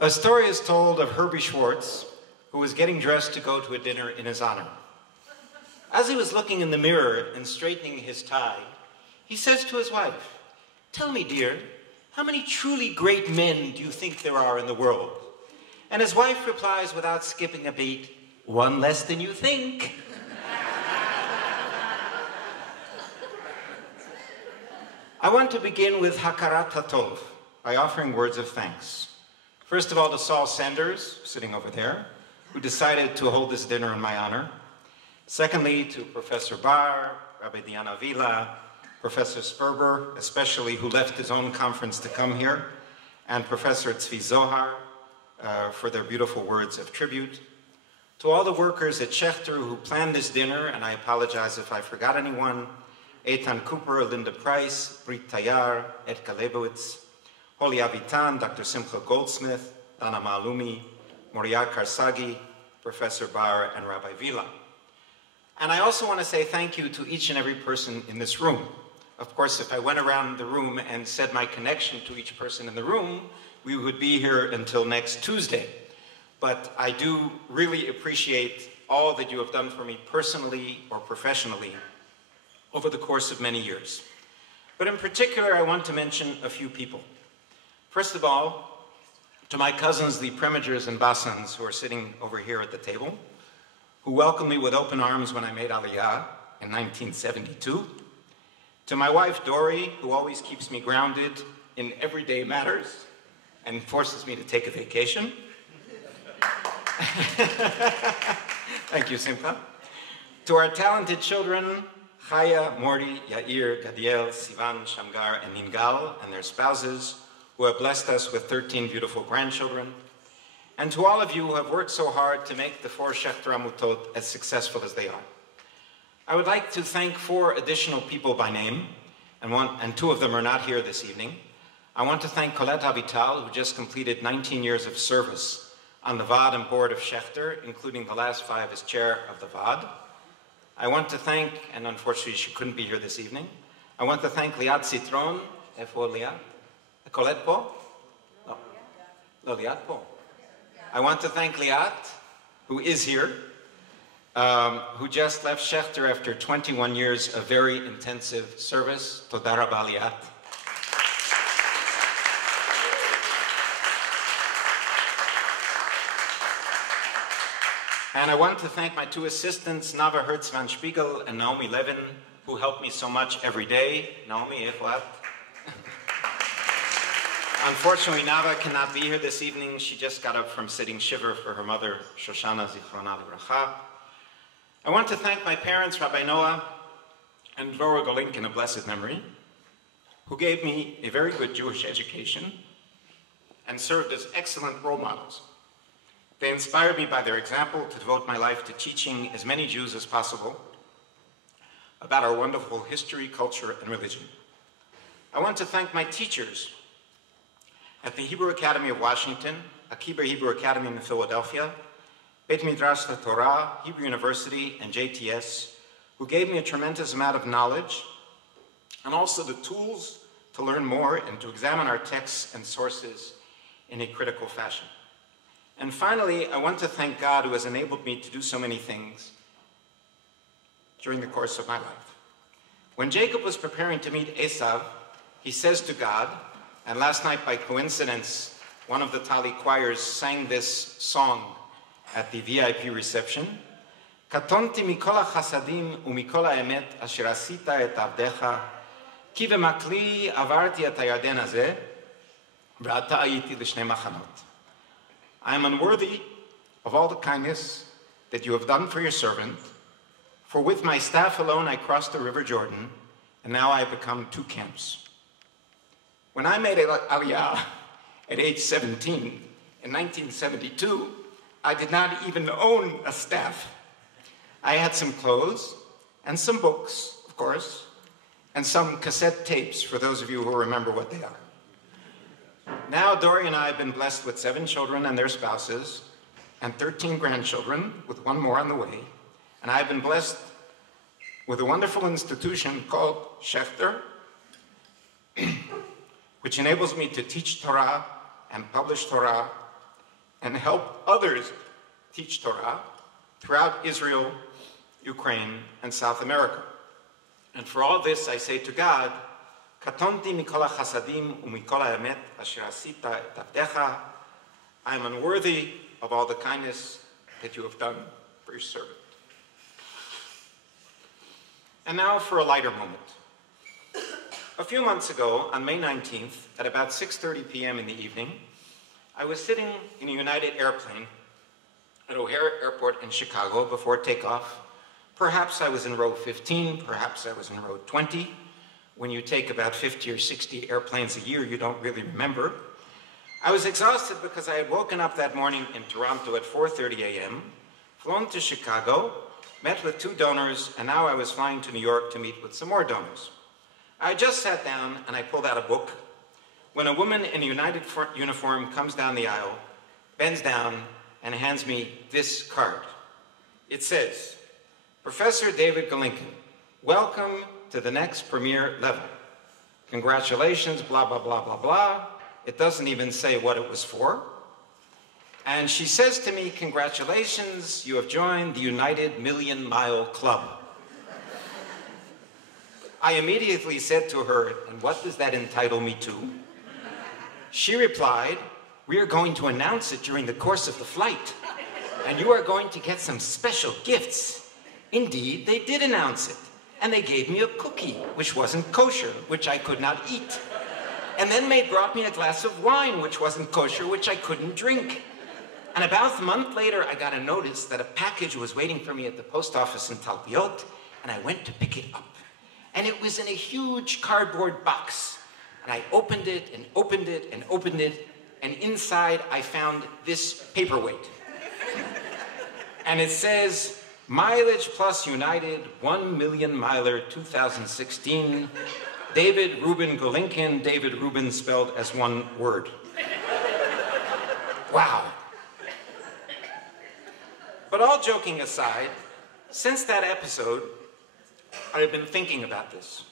A story is told of Herbie Schwartz, who was getting dressed to go to a dinner in his honor. As he was looking in the mirror and straightening his tie, he says to his wife, "Tell me, dear, how many truly great men do you think there are in the world?" And his wife replies without skipping a beat, "One less than you think." I want to begin with Hakarat HaTov, by offering words of thanks. First of all, to Saul Sanders, sitting over there, who decided to hold this dinner in my honor. Secondly, to Professor Bar, Rabbi Diana Vila, Professor Sperber, especially, who left his own conference to come here, and Professor Tzvi Zohar, for their beautiful words of tribute. To all the workers at Schechter who planned this dinner, and I apologize if I forgot anyone, Eitan Cooper, Linda Price, Brit Tayar, Edka Leibowitz, Holly Avitan, Dr. Simcha Goldsmith, Dana Ma'alumi, Moriah Karsagi, Professor Bar, and Rabbi Vila. And I also want to say thank you to each and every person in this room. Of course, if I went around the room and said my connection to each person in the room, we would be here until next Tuesday. But I do really appreciate all that you have done for me personally or professionally over the course of many years. But in particular, I want to mention a few people. First of all, to my cousins, the Premingers and Bassans, who are sitting over here at the table, who welcomed me with open arms when I made Aliyah in 1972. To my wife, Dory, who always keeps me grounded in everyday matters and forces me to take a vacation. Thank you, Simcha. To our talented children, Chaya, Morty, Yair, Gadiel, Sivan, Shamgar, and Ningal, and their spouses, who have blessed us with 13 beautiful grandchildren, and to all of you who have worked so hard to make the 4 Schechter Amutot as successful as they are. I would like to thank 4 additional people by name, and 2 of them are not here this evening. I want to thank Colette Avital, who just completed 19 years of service on the VAD and board of Schechter, including the last 5 as chair of the VAD. I want to thank, and unfortunately she couldn't be here this evening, I want to thank Liat Citron, Efo Liat, Colette Po? No, Liat Po. I want to thank Liat, who is here, who just left Schechter after 21 years of very intensive service. Toda rabba, Liat. And I want to thank my 2 assistants, Nava Hertz van Spiegel and Naomi Levin, who help me so much every day. Naomi, Efwat. Unfortunately, Nava cannot be here this evening. She just got up from sitting shiva for her mother, Shoshana Zichrona Livracha. I want to thank my parents, Rabbi Noah and Dvorah Golink, in a blessed memory, who gave me a very good Jewish education and served as excellent role models. They inspired me by their example to devote my life to teaching as many Jews as possible about our wonderful history, culture, and religion. I want to thank my teachers at the Hebrew Academy of Washington, Akiba Hebrew Academy in Philadelphia, Beit Midrash Torah, Hebrew University, and JTS, who gave me a tremendous amount of knowledge and also the tools to learn more and to examine our texts and sources in a critical fashion. And finally, I want to thank God, who has enabled me to do so many things during the course of my life. When Jacob was preparing to meet Esav, he says to God, and last night, by coincidence, one of the Tali choirs sang this song at the VIP reception. Katonti mikol hachasadim umikol haemet asher asita et avdecha ki v'makli avarti et hayarden hazeh v'ata hayiti l'shnei machanot. I am unworthy of all the kindness that you have done for your servant, for with my staff alone I crossed the river Jordan, and now I have become 2 camps. When I made Aliyah at age 17 in 1972, I did not even own a staff. I had some clothes and some books, of course, and some cassette tapes, for those of you who remember what they are. Now, Dory and I have been blessed with 7 children and their spouses, and 13 grandchildren, with 1 more on the way. And I have been blessed with a wonderful institution called Schechter, which enables me to teach Torah and publish Torah and help others teach Torah throughout Israel, Ukraine, and South America. And for all this, I say to God, Katonti mikol hachasadim umikol haemet asher asita et avdecha. I am unworthy of all the kindness that you have done for your servant. And now for a lighter moment. A few months ago, on May 19th, at about 6:30 p.m. in the evening, I was sitting in a United airplane at O'Hare Airport in Chicago before takeoff. Perhaps I was in row 15, perhaps I was in row 20. When you take about 50 or 60 airplanes a year, you don't really remember. I was exhausted because I had woken up that morning in Toronto at 4:30 a.m., flown to Chicago, met with 2 donors, and now I was flying to New York to meet with some more donors. I just sat down and I pulled out a book when a woman in a United uniform comes down the aisle, bends down, and hands me this card. It says, Professor David Golinkin, welcome to the next premier level. Congratulations, blah, blah, blah, blah, blah. It doesn't even say what it was for. And she says to me, congratulations, you have joined the United Million Mile Club. I immediately said to her, and what does that entitle me to? She replied, we are going to announce it during the course of the flight, and you are going to get some special gifts. Indeed, they did announce it, and they gave me a cookie, which wasn't kosher, which I could not eat. And then they brought me a glass of wine, which wasn't kosher, which I couldn't drink. And about a month later, I got a notice that a package was waiting for me at the post office in Talpiot, and I went to pick it up. And it was in a huge cardboard box. And I opened it and opened it and opened it, and inside I found this paperweight. And it says, Mileage Plus United 1 Million Miler 2016, David Reuben Golinkin, David Reuben spelled as one word. Wow. But all joking aside, since that episode, I've been thinking about this.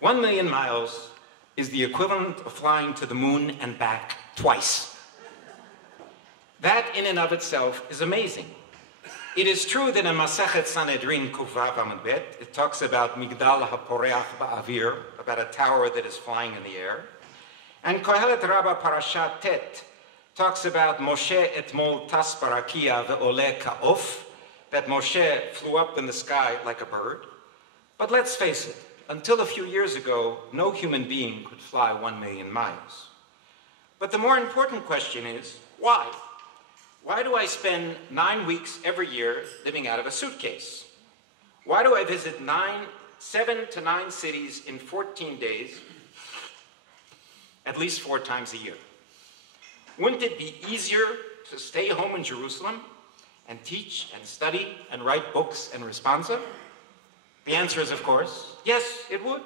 1 million miles is the equivalent of flying to the moon and back twice. That in and of itself is amazing. It is true that in Masechet Sanhedrin Kuvav Amud Bet, it talks about Migdal HaPoreach Ba'avir, about a tower that is flying in the air. And Kohelet Rabbah Parashat Tet talks about Moshe etmol tas barakia ve'oleh ka'of, that Moshe flew up in the sky like a bird. But let's face it, until a few years ago, no human being could fly 1 million miles. But the more important question is, why? Why do I spend 9 weeks every year living out of a suitcase? Why do I visit 7 to 9 cities in 14 days, at least 4 times a year? Wouldn't it be easier to stay home in Jerusalem and teach and study and write books and responsa? The answer is, of course, yes, it would.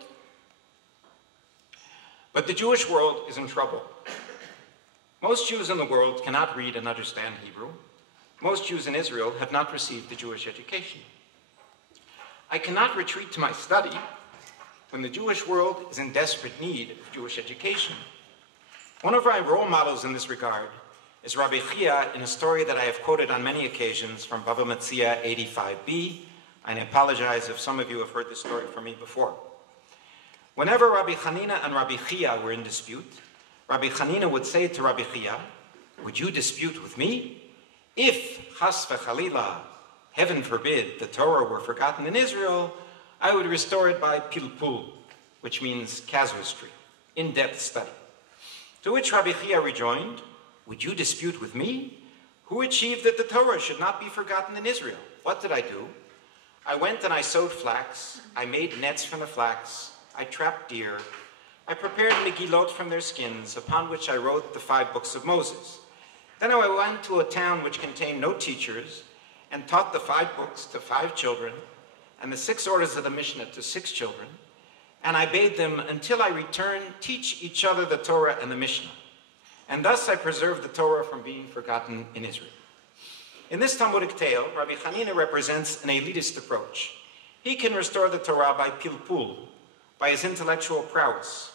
But the Jewish world is in trouble. Most Jews in the world cannot read and understand Hebrew. Most Jews in Israel have not received the Jewish education. I cannot retreat to my study when the Jewish world is in desperate need of Jewish education. One of my role models in this regard is Rabbi Chia in a story that I have quoted on many occasions from Bava Metzia 85b. I apologize if some of you have heard this story from me before. Whenever Rabbi Hanina and Rabbi Chia were in dispute, Rabbi Hanina would say to Rabbi Chia, would you dispute with me? If, chas v'chalila, heaven forbid, the Torah were forgotten in Israel, I would restore it by pilpul, which means casuistry, in-depth study. To which Rabbi Chia rejoined, would you dispute with me? Who achieved that the Torah should not be forgotten in Israel? What did I do? I went and I sewed flax, I made nets from the flax, I trapped deer, I prepared megillot from their skins, upon which I wrote the 5 books of Moses. Then I went to a town which contained no teachers, and taught the 5 books to 5 children, and the 6 orders of the Mishnah to 6 children, and I bade them, until I return, teach each other the Torah and the Mishnah. And thus I preserved the Torah from being forgotten in Israel. In this Talmudic tale, Rabbi Hanina represents an elitist approach. He can restore the Torah by pilpul, by his intellectual prowess.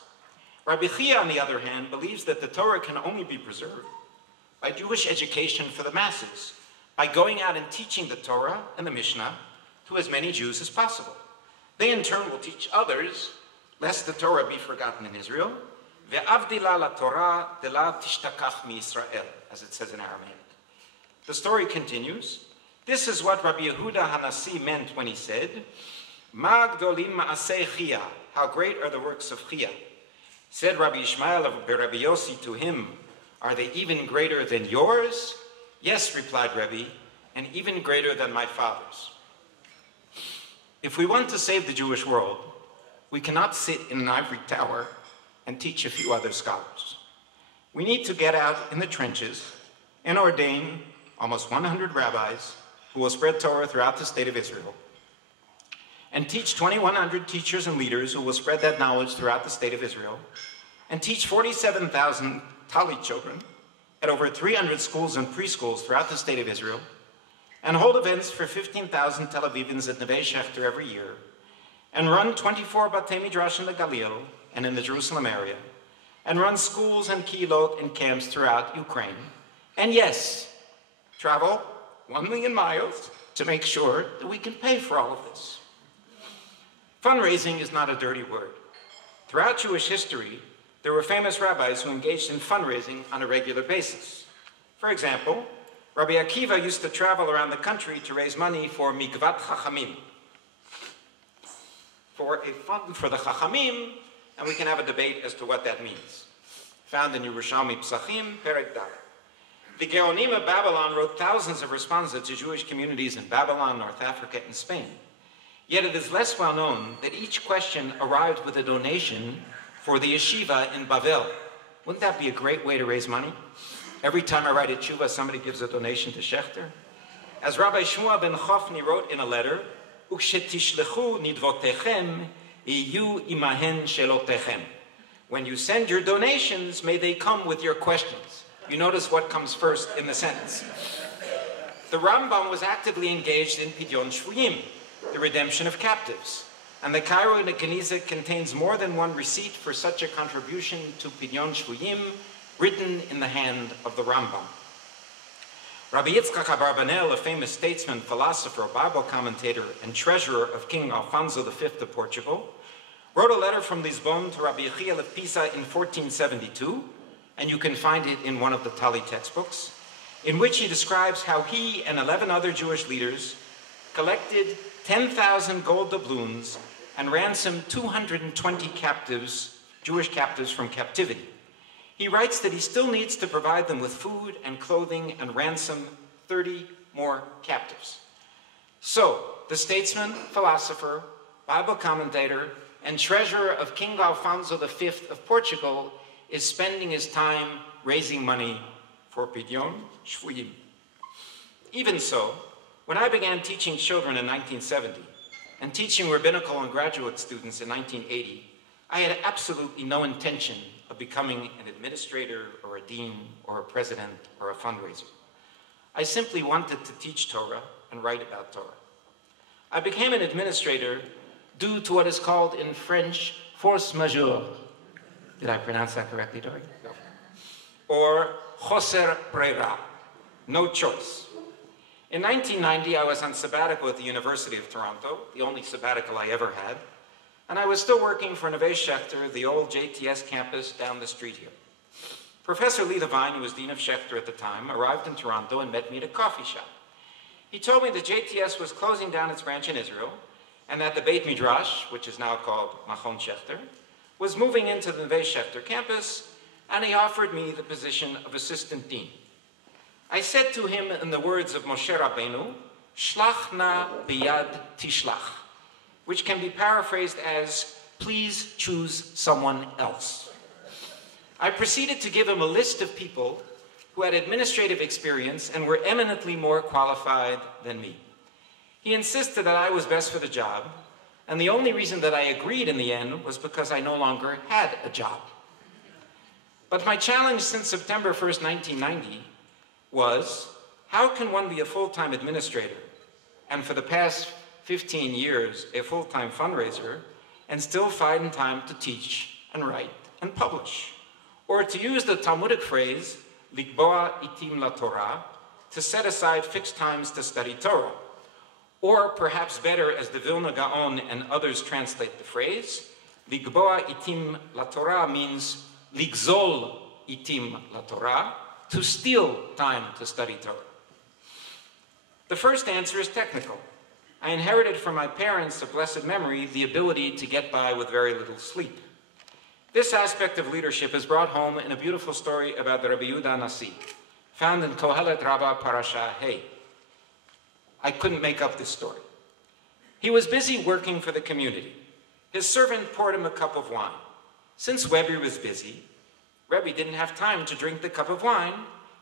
Rabbi Chia, on the other hand, believes that the Torah can only be preserved by Jewish education for the masses, by going out and teaching the Torah and the Mishnah to as many Jews as possible. They in turn will teach others, lest the Torah be forgotten in Israel, ve'avdila la Torah de la tishtakach mi Yisrael, as it says in Aramaic. The story continues. This is what Rabbi Yehuda Hanasi meant when he said, Ma gdolim ma'asei Chia, how great are the works of Chia. Said Rabbi Ishmael of Rabbi Yossi to him, are they even greater than yours? Yes, replied Rebbe, and even greater than my father's. If we want to save the Jewish world, we cannot sit in an ivory tower and teach a few other scholars. We need to get out in the trenches and ordain almost 100 rabbis who will spread Torah throughout the state of Israel, and teach 2,100 teachers and leaders who will spread that knowledge throughout the state of Israel, and teach 47,000 Tali children at over 300 schools and preschools throughout the state of Israel, and hold events for 15,000 Tel Avivans at Neve Shechter every year, and run 24 Batei Midrash in the Galil and in the Jerusalem area, and run schools and kilot and camps throughout Ukraine, and yes, travel 1 million miles to make sure that we can pay for all of this. Fundraising is not a dirty word. Throughout Jewish history, there were famous rabbis who engaged in fundraising on a regular basis. For example, Rabbi Akiva used to travel around the country to raise money for Mikvat Chachamim, for a fund for the Chachamim, and we can have a debate as to what that means. Found in Yerushalmi Psachim, Perek Dalet. The Geonim of Babylon wrote thousands of responses to Jewish communities in Babylon, North Africa, and Spain. Yet it is less well known that each question arrived with a donation for the yeshiva in Bavel. Wouldn't that be a great way to raise money? Every time I write a tshuva, somebody gives a donation to Shechter. As Rabbi Shmuel ben Chofni wrote in a letter, "Ukshetishlechu nidvotechem, iyu imahen shelotechem." When you send your donations, may they come with your questions. You notice what comes first in the sentence. The Rambam was actively engaged in Pidyon Shvuyim, the redemption of captives. And the Cairo Geniza contains more than one receipt for such a contribution to Pidyon Shvuyim, written in the hand of the Rambam. Rabbi Yitzchak Abarbanel, a famous statesman, philosopher, Bible commentator, and treasurer of King Alfonso V of Portugal, wrote a letter from Lisbon to Rabbi Yechiel of Pisa in 1472, and you can find it in one of the Tali textbooks, in which he describes how he and 11 other Jewish leaders collected 10,000 gold doubloons and ransomed 220 captives, Jewish captives from captivity. He writes that he still needs to provide them with food and clothing and ransom 30 more captives. So, the statesman, philosopher, Bible commentator, and treasurer of King Alfonso V of Portugal is spending his time raising money for Pidyon Shvuyim. Even so, when I began teaching children in 1970 and teaching rabbinical and graduate students in 1980, I had absolutely no intention of becoming an administrator or a dean or a president or a fundraiser. I simply wanted to teach Torah and write about Torah. I became an administrator due to what is called in French force majeure. Did I pronounce that correctly, Dory? No. Or choser brera, no choice. In 1990, I was on sabbatical at the University of Toronto, the only sabbatical I ever had, and I was still working for Neve Shechter, the old JTS campus down the street here. Professor Lee Levine, who was Dean of Shechter at the time, arrived in Toronto and met me at a coffee shop. He told me that JTS was closing down its branch in Israel, and that the Beit Midrash, which is now called Machon Shechter, was moving into the Neve Shechter campus, and he offered me the position of assistant dean. I said to him in the words of Moshe Rabbeinu, Shlach na biyad tishlach, which can be paraphrased as, please choose someone else. I proceeded to give him a list of people who had administrative experience and were eminently more qualified than me. He insisted that I was best for the job, and the only reason that I agreed in the end was because I no longer had a job. But my challenge since September 1st, 1990 was, how can one be a full-time administrator and for the past 15 years a full-time fundraiser and still find time to teach and write and publish? Or to use the Talmudic phrase, Likboa itim la Torah, to set aside fixed times to study Torah. Or perhaps better, as the Vilna Gaon and others translate the phrase, Likboa itim la Torah means ligzol itim la Torah, to steal time to study Torah. The first answer is technical. I inherited from my parents of blessed memory the ability to get by with very little sleep. This aspect of leadership is brought home in a beautiful story about the Rabbi Yehuda Nasi, found in Kohelet Rabbah Parasha Hey. I couldn't make up this story. He was busy working for the community. His servant poured him a cup of wine. Since Rebbe was busy, Rebbe didn't have time to drink the cup of wine,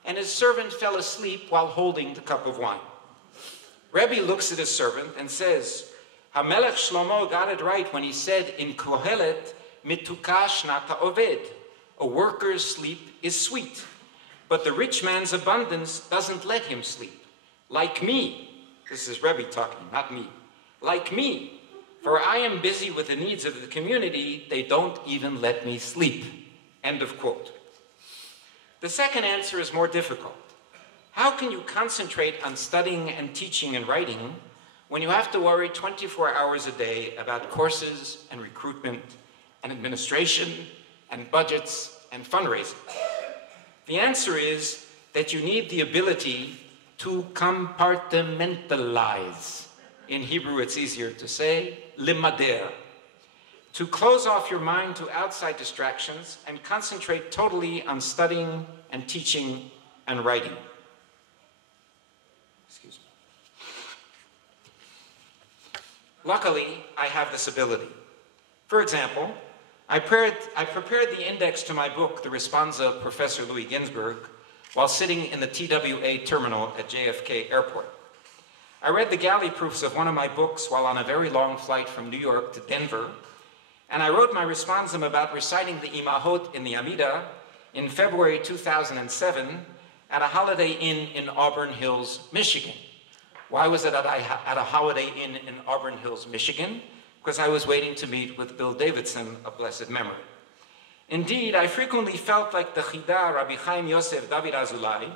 and his servant fell asleep while holding the cup of wine. Rebbe looks at his servant and says, HaMelech Shlomo got it right when he said in Kohelet, Mituka shnata oved, a worker's sleep is sweet, but the rich man's abundance doesn't let him sleep. Like me, this is Rebbe talking, not me, like me, for I am busy with the needs of the community, they don't even let me sleep. End of quote. The second answer is more difficult. How can you concentrate on studying and teaching and writing when you have to worry 24 hours a day about courses and recruitment and administration and budgets and fundraising? The answer is that you need the ability to compartmentalize. In Hebrew, it's easier to say, limader. To close off your mind to outside distractions and concentrate totally on studying and teaching and writing. Excuse me. Luckily, I have this ability. For example, I prepared the index to my book, The Responsa of Professor Louis Ginsberg, while sitting in the TWA terminal at JFK Airport. I read the galley proofs of one of my books while on a very long flight from New York to Denver, and I wrote my responsum about reciting the Imahot in the Amida in February 2007 at a Holiday Inn in Auburn Hills, Michigan. Why was it at a Holiday Inn in Auburn Hills, Michigan? Because I was waiting to meet with Bill Davidson of blessed memory. Indeed, I frequently felt like the Chida Rabbi Chaim Yosef David Azulai,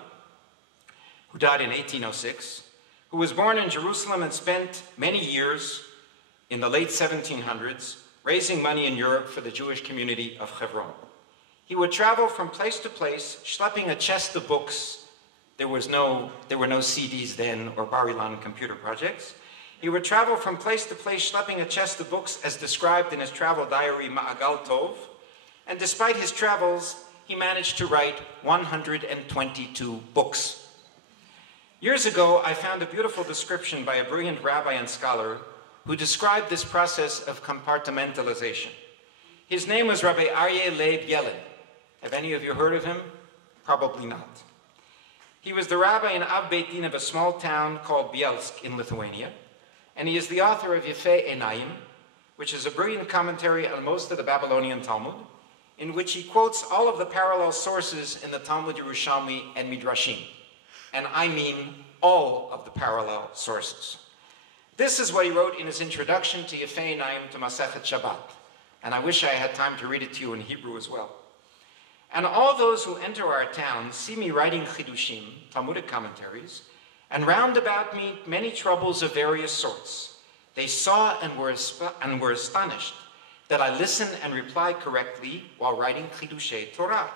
who died in 1806, who was born in Jerusalem and spent many years in the late 1700s raising money in Europe for the Jewish community of Hebron. He would travel from place to place, schlepping a chest of books. There were no CDs then or Bar Ilan computer projects. He would travel from place to place, schlepping a chest of books as described in his travel diary, Ma'agal Tov. And despite his travels, he managed to write 122 books. Years ago, I found a beautiful description by a brilliant rabbi and scholar who described this process of compartmentalization. His name was Rabbi Aryeh Leib Yelin. Have any of you heard of him? Probably not. He was the rabbi in Av Beit Din of a small town called Bielsk in Lithuania, and he is the author of Yefei Einayim, which is a brilliant commentary on most of the Babylonian Talmud, in which he quotes all of the parallel sources in the Talmud Yerushalmi and Midrashim. And I mean all of the parallel sources. This is what he wrote in his introduction to Yefei Einayim to Masechet Shabbat. And I wish I had time to read it to you in Hebrew as well. And all those who enter our town see me writing Chidushim, Talmudic commentaries, and round about me many troubles of various sorts. They saw and were astonished that I listen and reply correctly while writing Chidushei Torah.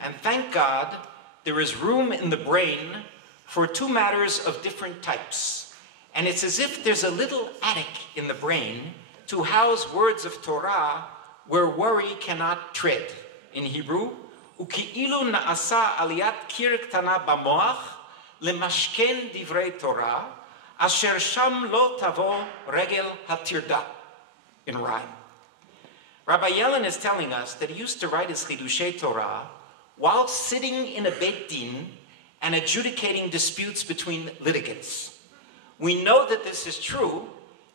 And thank God, there is room in the brain for two matters of different types. And it's as if there's a little attic in the brain to house words of Torah where worry cannot tread. In Hebrew, uki'ilu na'asa aliyat kir ktana b'moach lemashken divrei Torah asher sham lo tavo regel hatirda. In rhyme. Rabbi Yelin is telling us that he used to write his Chidushei Torah while sitting in a Beit Din and adjudicating disputes between litigants. We know that this is true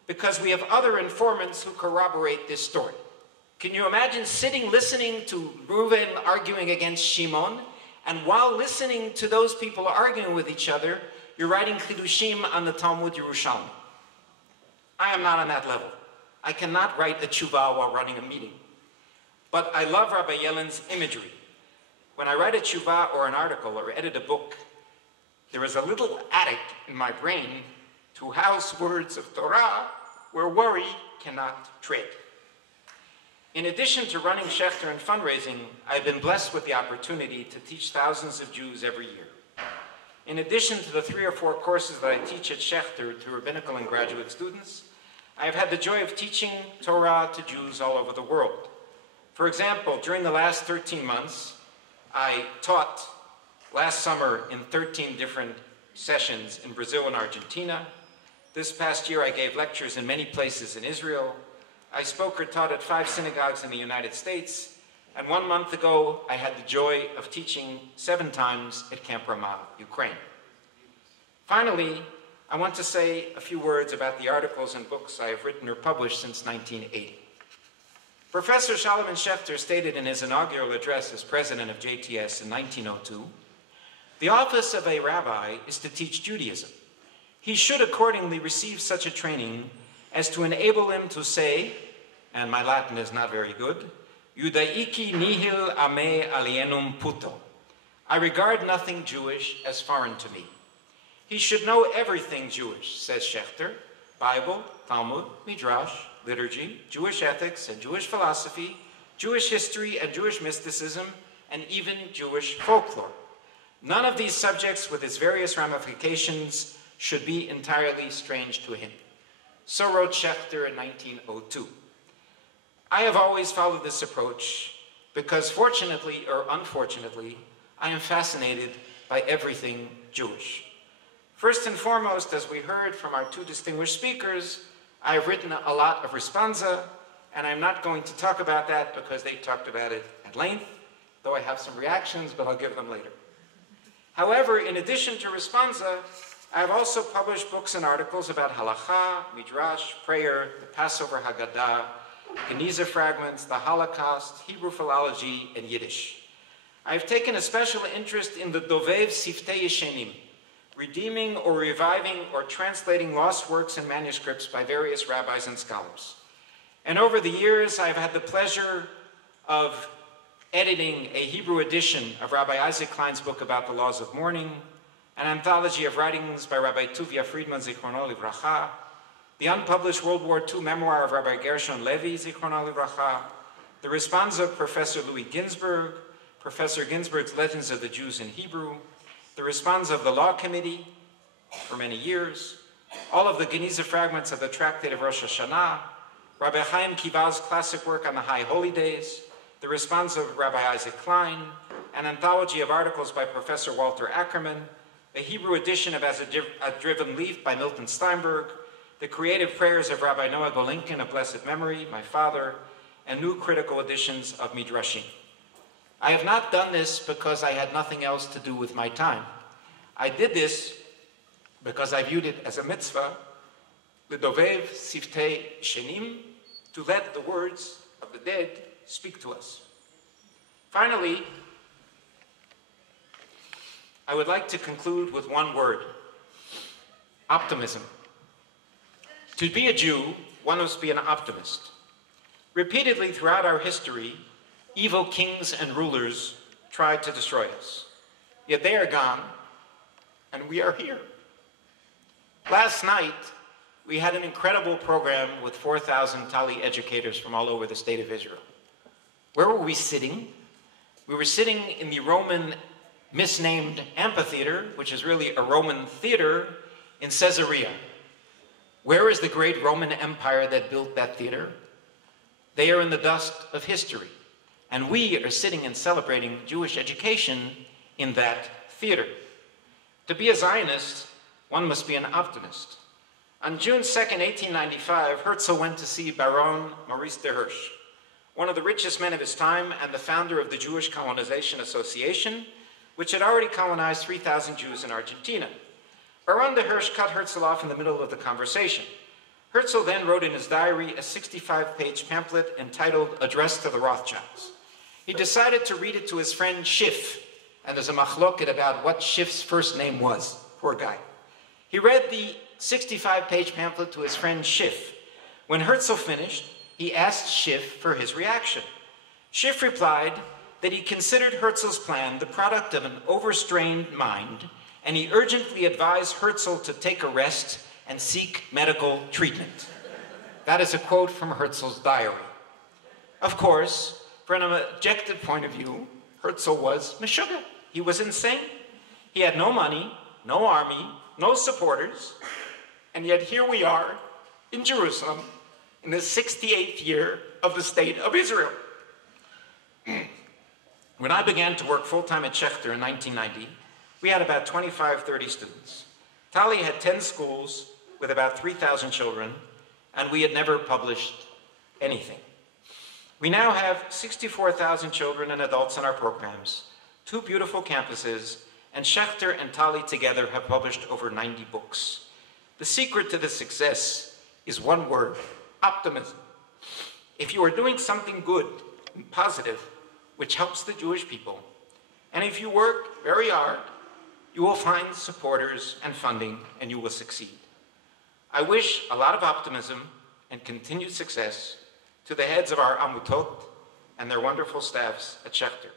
because we have other informants who corroborate this story. Can you imagine sitting listening to Reuven arguing against Shimon, and while listening to those people arguing with each other, you're writing Chidushim on the Talmud Yerushalmi? I am not on that level. I cannot write a tshuva while running a meeting. But I love Rabbi Yelin's imagery. when I write a tshuva or an article or edit a book, there is a little attic in my brain to house words of Torah where worry cannot tread. In addition to running Schechter and fundraising, I've been blessed with the opportunity to teach thousands of Jews every year. In addition to the 3 or 4 courses that I teach at Schechter to rabbinical and graduate students, I have had the joy of teaching Torah to Jews all over the world. For example, during the last 13 months, I taught last summer in 13 different sessions in Brazil and Argentina. This past year, I gave lectures in many places in Israel. I spoke or taught at 5 synagogues in the United States. And 1 month ago, I had the joy of teaching 7 times at Camp Ramah, Ukraine. Finally, I want to say a few words about the articles and books I have written or published since 1980. Professor Solomon Schechter stated in his inaugural address as president of JTS in 1902, "The office of a rabbi is to teach Judaism. He should accordingly receive such a training as to enable him to say," and my Latin is not very good, "Judaiki nihil ame alienum puto." I regard nothing Jewish as foreign to me. He should know everything Jewish, says Schechter, Bible, Talmud, Midrash, liturgy, Jewish ethics and Jewish philosophy, Jewish history and Jewish mysticism, and even Jewish folklore. None of these subjects with its various ramifications should be entirely strange to him. So wrote Schechter in 1902. I have always followed this approach because fortunately or unfortunately, I am fascinated by everything Jewish. First and foremost, as we heard from our 2 distinguished speakers, I have written a lot of responsa, and I'm not going to talk about that because they talked about it at length, though I have some reactions, but I'll give them later. However, in addition to responsa, I have also published books and articles about halacha, midrash, prayer, the Passover Haggadah, Geniza fragments, the Holocaust, Hebrew philology, and Yiddish. I have taken a special interest in the Dovev Siftei Yeshenim, redeeming or reviving or translating lost works and manuscripts by various rabbis and scholars. And over the years, I've had the pleasure of editing a Hebrew edition of Rabbi Isaac Klein's book about the laws of mourning, an anthology of writings by Rabbi Tuvia Friedman, Zichrono Livracha, the unpublished World War II memoir of Rabbi Gershon Levi, Zichrono Livracha, the responsa of Professor Louis Ginsburg, Professor Ginsburg's Legends of the Jews in Hebrew, the responsa of the Law Committee for many years, all of the Geniza fragments of the Tractate of Rosh Hashanah, Rabbi Chaim Kival's classic work on the High Holy Days, the responsa of Rabbi Isaac Klein, an anthology of articles by Professor Walter Ackerman, a Hebrew edition of As a Driven Leaf by Milton Steinberg, the creative prayers of Rabbi Noah Golinkin of blessed memory, my father, and new critical editions of Midrashim. I have not done this because I had nothing else to do with my time. I did this because I viewed it as a mitzvah, l'dovev siftei shenim, to let the words of the dead speak to us. Finally, I would like to conclude with one word: optimism. To be a Jew, one must be an optimist. Repeatedly throughout our history, evil kings and rulers tried to destroy us. Yet they are gone, and we are here. Last night, we had an incredible program with 4,000 Tali educators from all over the state of Israel. Where were we sitting? We were sitting in the Roman misnamed amphitheater, which is really a Roman theater, in Caesarea. Where is the great Roman Empire that built that theater? They are in the dust of history. And we are sitting and celebrating Jewish education in that theater. To be a Zionist, one must be an optimist. On June 2nd, 1895, Herzl went to see Baron Maurice de Hirsch, one of the richest men of his time and the founder of the Jewish Colonization Association, which had already colonized 3,000 Jews in Argentina. Baron de Hirsch cut Herzl off in the middle of the conversation. Herzl then wrote in his diary a 65-page pamphlet entitled Address to the Rothschilds. He decided to read it to his friend Schiff, and there's a machloket about what Schiff's first name was. Poor guy. He read the 65-page pamphlet to his friend Schiff. When Herzl finished, he asked Schiff for his reaction. Schiff replied, that he considered Herzl's plan the product of an overstrained mind, and he urgently advised Herzl to take a rest and seek medical treatment. That is a quote from Herzl's diary. Of course, from an objective point of view, Herzl was meshuggah. He was insane. He had no money, no army, no supporters, and yet here we are in Jerusalem in the 68th year of the State of Israel. When I began to work full-time at Schechter in 1990, we had about 25, 30 students. Tali had 10 schools with about 3,000 children, and we had never published anything. We now have 64,000 children and adults in our programs, 2 beautiful campuses, and Schechter and Tali together have published over 90 books. The secret to this success is one word: optimism. If you are doing something good and positive, which helps the Jewish people, and if you work very hard, you will find supporters and funding, and you will succeed. I wish a lot of optimism and continued success to the heads of our amutot and their wonderful staffs at Schechter.